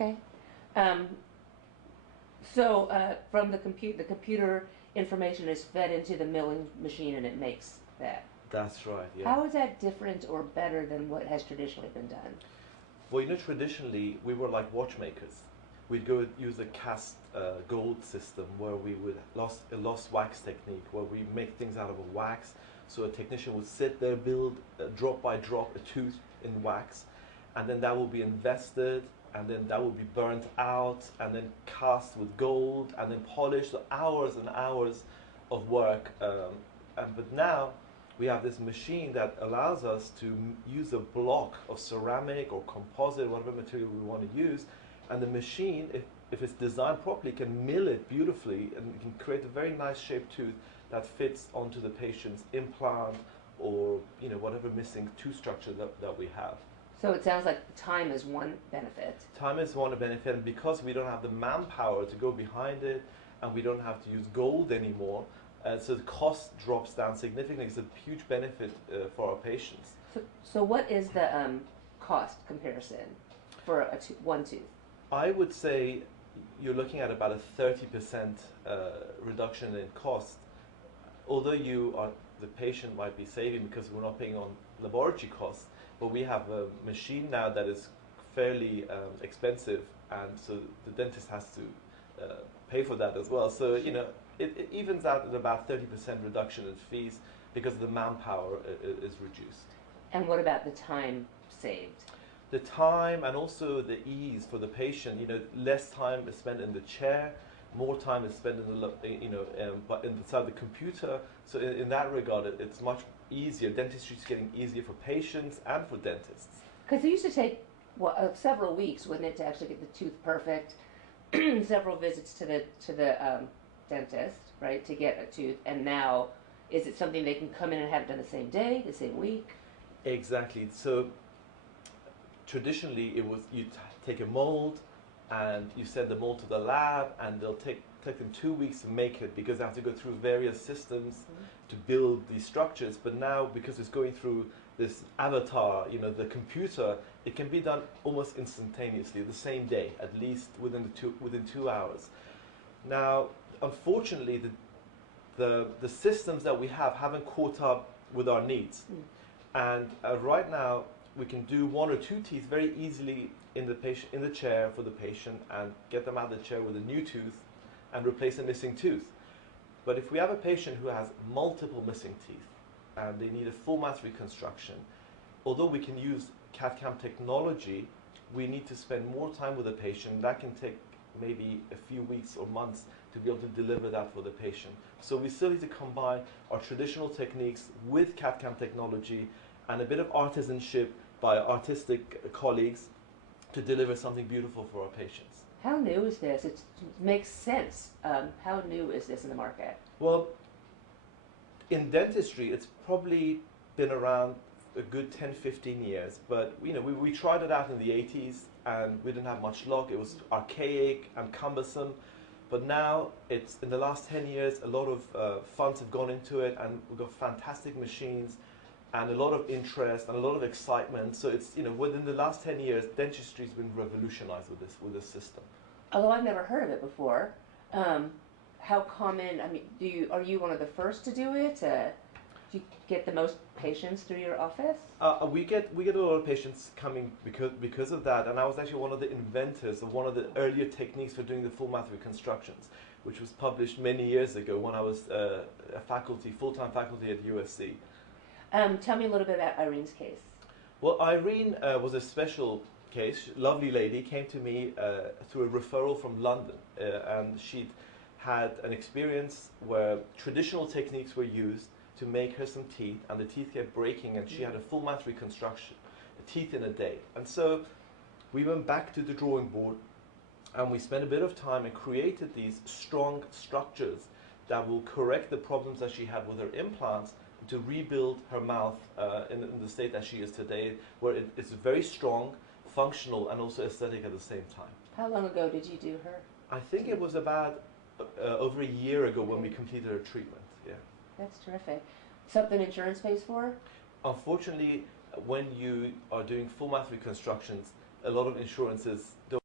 Okay. Um, so from the computer information is fed into the milling machine and it makes that. That's right, yeah. How is that different or better than what has traditionally been done? Well, traditionally we were like watchmakers. We'd go use a cast gold system where we would a lost wax technique, where we make things out of a wax. So a technician would sit there, build drop by drop a tooth in wax, and then that will be invested, and then that will be burnt out, and then cast with gold, and then polished. So hours and hours of work. But now we have this machine that allows us to use a block of ceramic or composite, whatever material we want to use, and the machine, if it's designed properly, can mill it beautifully and can create a very nice shaped tooth that fits onto the patient's implant or whatever missing tooth structure that we have. So it sounds like time is one benefit. Time is one benefit, and because we don't have the manpower to go behind it, and we don't have to use gold anymore, so the cost drops down significantly. It's a huge benefit for our patients. So what is the cost comparison for one tooth? I would say you're looking at about a 30% reduction in cost. Although the patient might be saving because we're not paying on laboratory costs, but we have a machine now that is fairly expensive, and so the dentist has to pay for that as well. So it evens out at about 30% reduction in fees because the manpower is reduced. And what about the time saved? The time and also the ease for the patient. Less time is spent in the chair, more time is spent in but inside the computer. So in that regard, it's much easier. Dentistry is getting easier for patients and for dentists. Because it used to take several weeks, wouldn't it, to actually get the tooth perfect? Several visits to the dentist, right, to get a tooth. And now, is it something they can come in and have it done the same day, the same week? Exactly. So traditionally, it was you take a mold and you send the mold to the lab, and they'll take them 2 weeks to make it because they have to go through various systems to build these structures. But now, because it's going through this avatar, the computer, it can be done almost instantaneously, the same day, at least within 2 hours. Now, unfortunately, the systems that we haven't caught up with our needs, and right now we can do 1 or 2 teeth very easily in the chair for the patient, and get them out of the chair with a new tooth and replace a missing tooth. But if we have a patient who has multiple missing teeth and they need a full mouth reconstruction, although we can use CAD CAM technology, we need to spend more time with the patient. That can take maybe a few weeks or months to be able to deliver that for the patient. So we still need to combine our traditional techniques with CAD CAM technology and a bit of artisanship by artistic colleagues to deliver something beautiful for our patients. How new is this? It makes sense. How new is this in the market? Well, in dentistry, it's probably been around a good 10, 15 years, but we tried it out in the 80s and we didn't have much luck. It was archaic and cumbersome, but now it's in the last 10 years, a lot of funds have gone into it, and we've got fantastic machines and a lot of interest and a lot of excitement. So it's within the last 10 years, dentistry has been revolutionized with this system. Although I've never heard of it before, how common? I mean, are you one of the first to do it? Do you get the most patients through your office? We get a lot of patients coming because of that, and I was actually one of the inventors of one of the earlier techniques for doing the full mouth reconstructions, which was published many years ago when I was a full-time faculty at USC. Tell me a little bit about Irene's case. Well, Irene was a special case. Lovely lady, came to me through a referral from London, and she'd had an experience where traditional techniques were used to make her some teeth, and the teeth kept breaking, and she had a full mouth reconstruction, teeth in a day. And so we went back to the drawing board, and we spent a bit of time and created these strong structures that will correct the problems that she had with her implants, to rebuild her mouth in the state that she is today, where it's very strong, functional, and also aesthetic at the same time. How long ago did you do her? I think it was about over a year ago when we completed her treatment. Yeah. That's terrific. Something insurance pays for? Unfortunately, when you are doing full mouth reconstructions, a lot of insurances don't